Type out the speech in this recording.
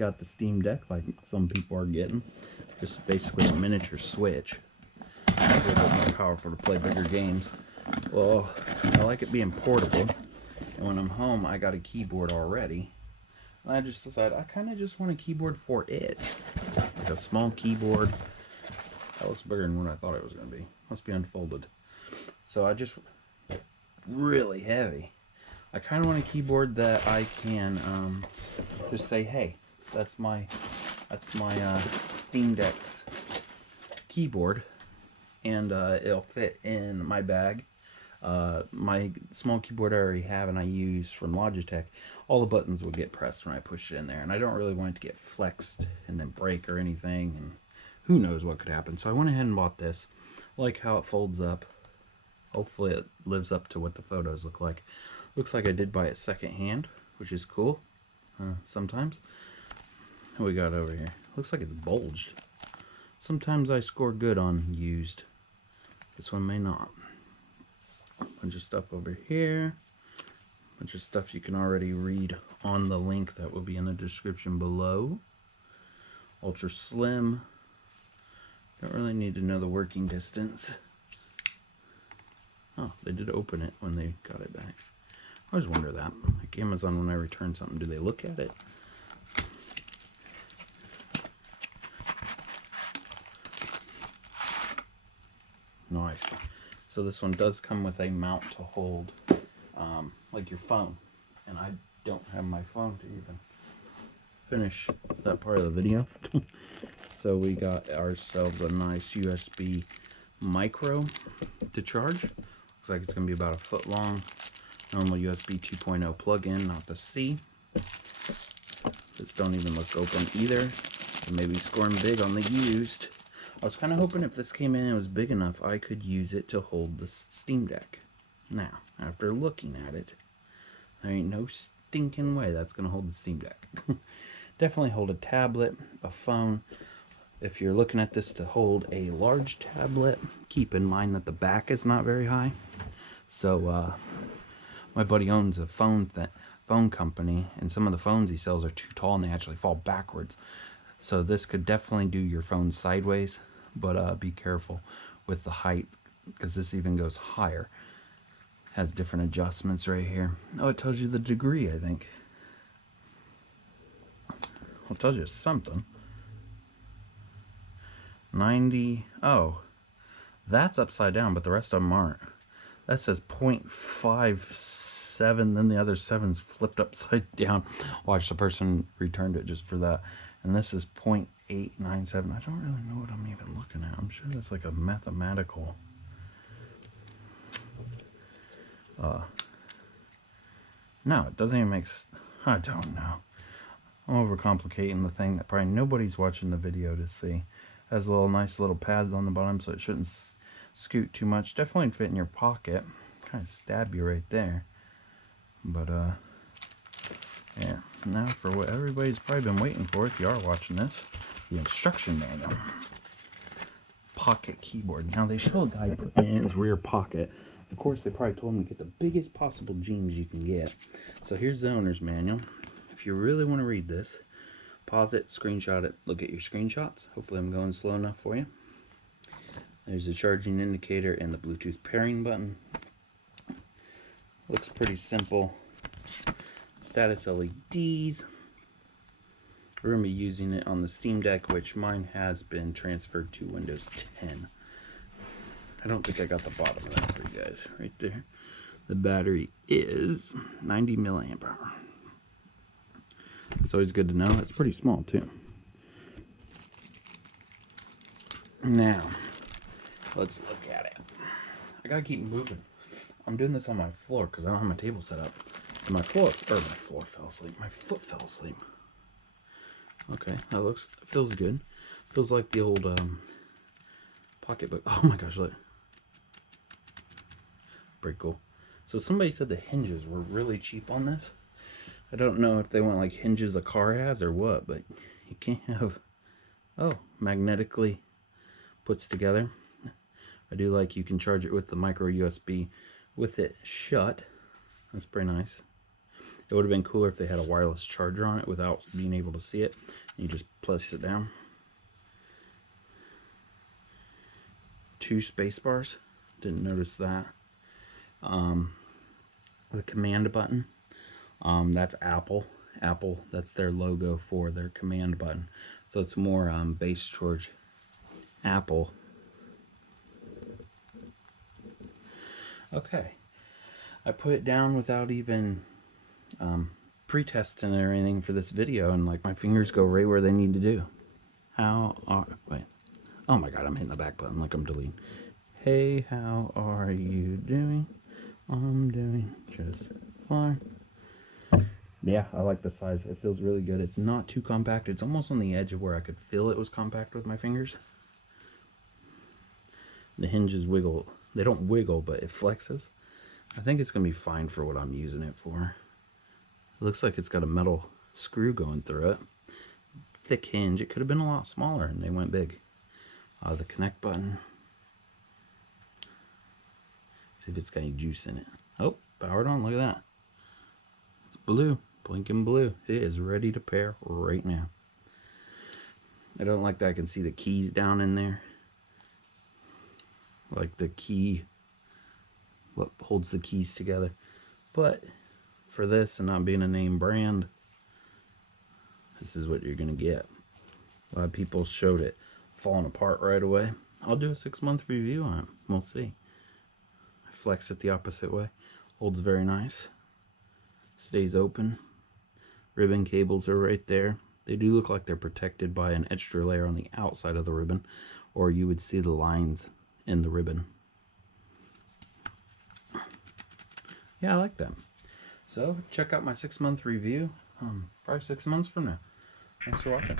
got the Steam Deck like some people are getting. Just basically a miniature Switch. It's a little bit more powerful to play bigger games. Well, I like it being portable. And when I'm home, I got a keyboard already. And I just decided I kind of just want a keyboard for it. Like a small keyboard. That looks bigger than what I thought it was going to be. Must be unfolded. So I just... really heavy. I kind of want a keyboard that I can just say, hey, that's my Steam Deck's keyboard, and it'll fit in my bag. My small keyboard I already have and I use from Logitech, all the buttons will get pressed when I push it in there, and I don't really want it to get flexed and then break or anything, and who knows what could happen. So I went ahead and bought this. I like how it folds up. Hopefully it lives up to what the photos look like. Looks like I did buy it secondhand, which is cool. Sometimes. What we got over here? Looks like it's bulged. Sometimes I score good on used. This one may not. Bunch of stuff over here. Bunch of stuff you can already read on the link that will be in the description below. Ultra slim. Don't really need to know the working distance. Oh, they did open it when they got it back. I always wonder that. Like Amazon, when I return something, do they look at it? Nice. So this one does come with a mount to hold like your phone. And I don't have my phone to even finish that part of the video. So we got ourselves a nice USB micro to charge. Looks like it's going to be about a foot long. Normal USB 2.0 plug-in, not the C. This don't even look open either. So maybe scoring big on the used. I was kind of hoping if this came in and it was big enough, I could use it to hold the Steam Deck. Now, after looking at it, there ain't no stinking way that's going to hold the Steam Deck. Definitely hold a tablet, a phone. If you're looking at this to hold a large tablet, keep in mind that the back is not very high. So, my buddy owns a phone company, and some of the phones he sells are too tall and they actually fall backwards. So this could definitely do your phone sideways, but be careful with the height, because this even goes higher. Has different adjustments right here. Oh, it tells you the degree, I think. Well, it tells you something. 90. Oh, that's upside down, but the rest of them aren't. That says 0.57, then the other 7's flipped upside down. Watch, the person returned it just for that. And this is 0.897. I don't really know what I'm even looking at. I'm sure that's like a mathematical no, it doesn't even make I don't know. I'm overcomplicating the thing that probably nobody's watching the video to see. Has a nice little pads on the bottom, so it shouldn't scoot too much. Definitely fit in your pocket. Kind of stab you right there. But yeah. Now for what everybody's probably been waiting for, if you are watching this, the instruction manual. Pocket keyboard. Now they show a guy putting it in his rear pocket. Of course, they probably told him to get the biggest possible jeans you can get. So here's the owner's manual. If you really want to read this, pause it, screenshot it, look at your screenshots. Hopefully I'm going slow enough for you. There's the charging indicator and the Bluetooth pairing button. Looks pretty simple. Status LEDs. We're going to be using it on the Steam Deck, which mine has been transferred to Windows 10. I don't think I got the bottom of that for you guys. Right there. The battery is 90 milliamp hour. It's always good to know. It's pretty small too. Now, let's look at it. I gotta keep moving. I'm doing this on my floor because I don't have my table set up. And my foot fell asleep. My foot fell asleep. Okay, that feels good. Feels like the old pocketbook. Oh my gosh, look. Pretty cool. So somebody said the hinges were really cheap on this. I don't know if they want like hinges a car has or what, but you can't have, oh, magnetically puts together. I do like you can charge it with the micro USB with it shut. That's pretty nice. It would have been cooler if they had a wireless charger on it without being able to see it. You just place it down. 2 space bars. Didn't notice that. The command button. That's Apple. Apple, that's their logo for their command button. So it's more based towards Apple. Okay. I put it down without even pre-testing or anything for this video, and like my fingers go right where they need to do. Wait. Oh my god, I'm hitting the back button like I'm deleting. Hey, how are you doing? I'm doing just fine. Yeah, I like the size. It feels really good. It's not too compact. It's almost on the edge of where I could feel it was compact with my fingers. The hinges wiggle. They don't wiggle, but it flexes. I think it's going to be fine for what I'm using it for. It looks like it's got a metal screw going through it. Thick hinge. It could have been a lot smaller, and they went big. The connect button. See if it's got any juice in it. Oh, powered on. Look at that. It's blue. Blinking blue. It is ready to pair right now. I don't like that I can see the keys down in there. Like the key, what holds the keys together. But for this and not being a name brand, this is what you're going to get. A lot of people showed it falling apart right away. I'll do a 6-month review on it. We'll see. I flex it the opposite way. Holds very nice. Stays open. Ribbon cables are right there. They do look like they're protected by an extra layer on the outside of the ribbon, or you would see the lines in the ribbon. Yeah, I like them. So check out my 6-month review. Probably 6 months from now. Thanks for watching.